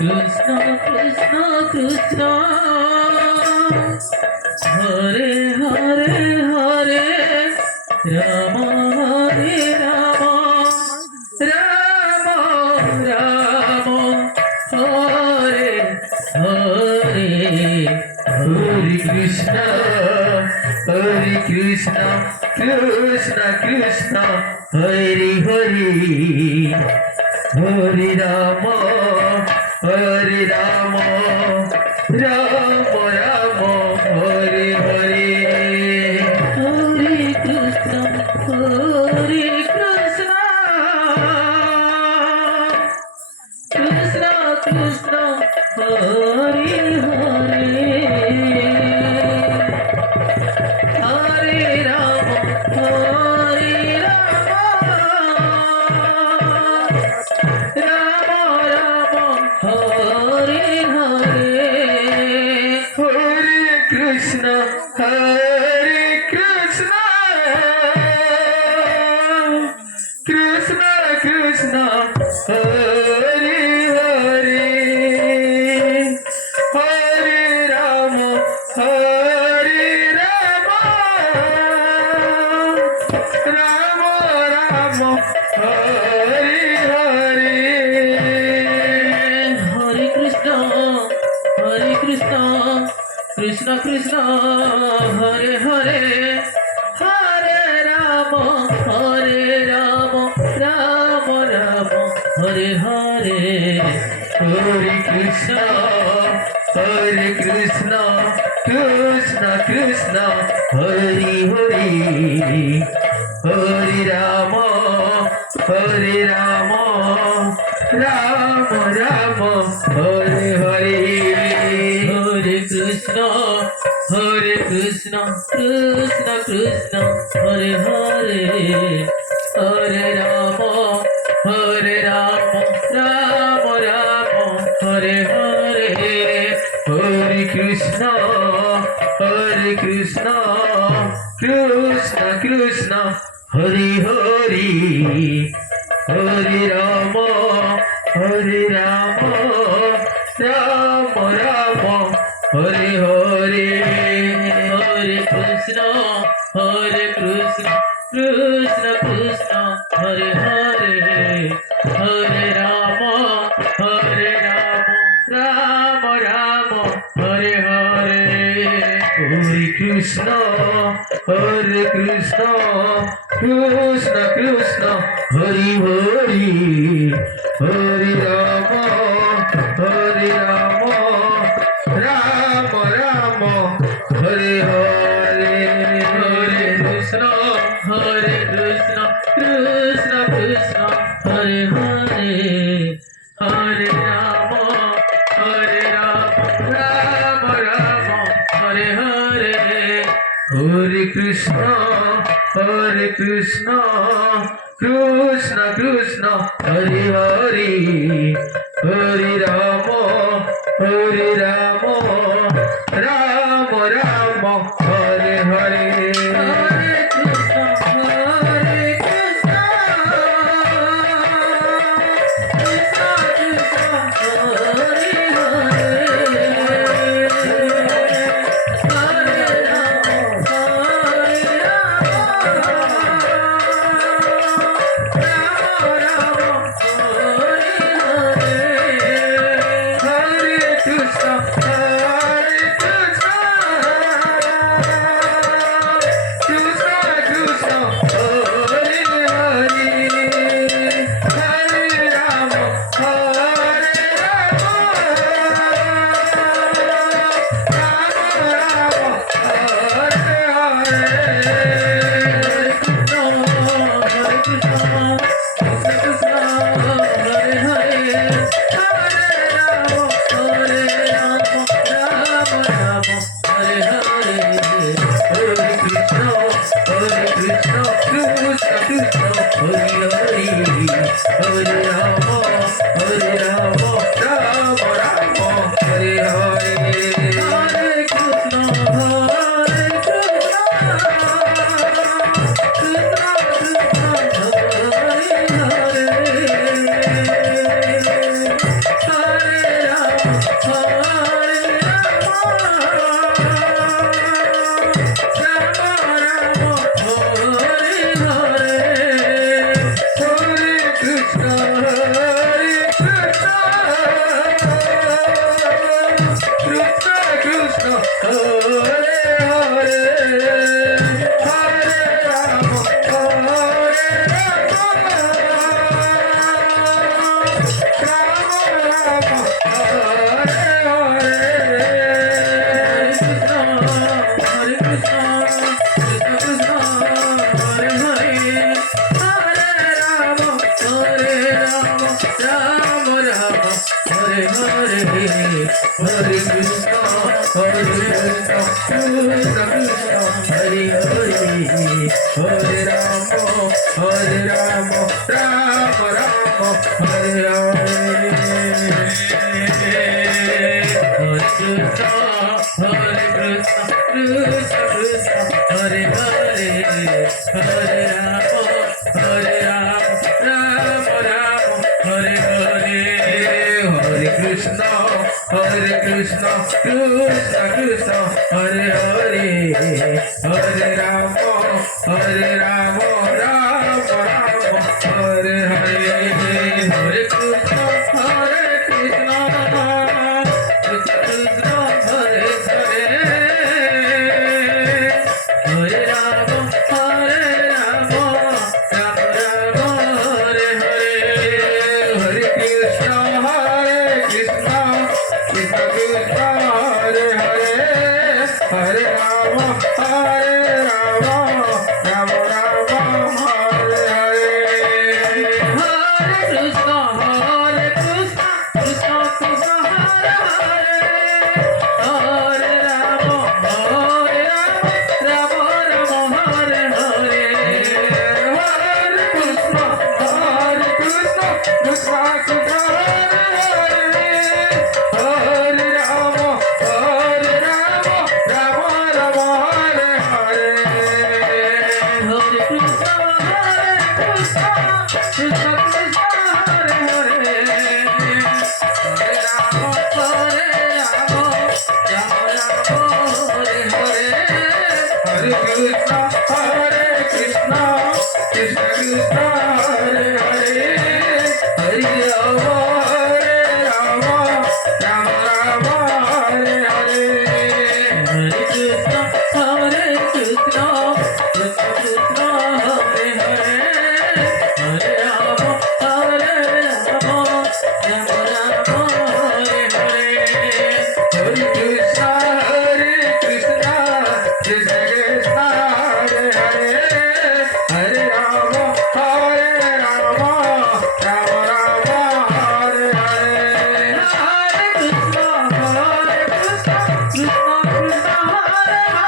Krishna Krishna Krishna Hare Hare Hare Rama Hare Rama Rama Rama Hare Hare Hare Krishna Krishna Krishna Hare Hare Hare Rama Hare Rama Rama Rama Hare Hare Hare Krishna Krishna Krishna Hare Hare Hare Rama Hare Rama Rama Rama Hare Hare Hare Krishna Krishna Krishna Hare Hare Hare Rama Hare Rama Rama Rama Hare Hare Hare Krishna Krishna Krishna Hare Hare Hare Rama Rama Rama Hare Hare Hare Krishna Krishna Krishna Hare Hare Hare Rama Rama Rama Hare Hare Hare Krishna Krishna Krishna Hare Hare Hare Rama Rama Rama Hare Hare Hare Krishna Krishna Krishna Hare Hare Hare Rama Rama Rama Hare Hare Hare Krishna Krishna Hare Hare Hare Rama Rama Rama Hare Hare Hare Krishna Krishna Hare Hare Hare Rama Rama Rama Hare Hare Hare Krishna Krishna Hare Hare Hare Rama Rama Rama Hare Hare Hare Krishna Krishna Hare Hare Hare Rama Rama Rama Hare Hare Hare Krishna Krishna Hare Hare Hare Krishna, Hare Krishna, Krishna Krishna, Hare Hare, Hare Rama, Rama Rama, Hare Hare. Hare Krishna, Hare Krishna, Krishna Krishna, Hare Hare, Hare Rama, Rama Rama, Hare Hare. Hare Krishna, Hare Krishna, Krishna Krishna, Hare Hare, Hare Rama, Rama Rama, Hare Hare. Hare Krishna, Hare Krishna, Krishna Krishna, Hare Hare, Hare Rama, Rama Rama, Hare Hare. Hare Krishna, Hare Krishna, Krishna Krishna, Hare Hare, Hare Rama, Rama Rama, Hare Hare. Hare Krishna, Hare Krishna, Krishna Krishna, Hare Hare, Hare Rama, Rama Rama, Hare Hare. Hare Krishna, Hare Krishna, Krishna Krishna, Hare Hare, Hare Rama, Rama Rama, Hare Hare. Hare Krishna, Hare Krishna, Krishna Krishna, Hare Hare, Hare Rama, Rama Rama, Hare Hare. Hare Krishna, Hare Krishna, Krishna Krishna,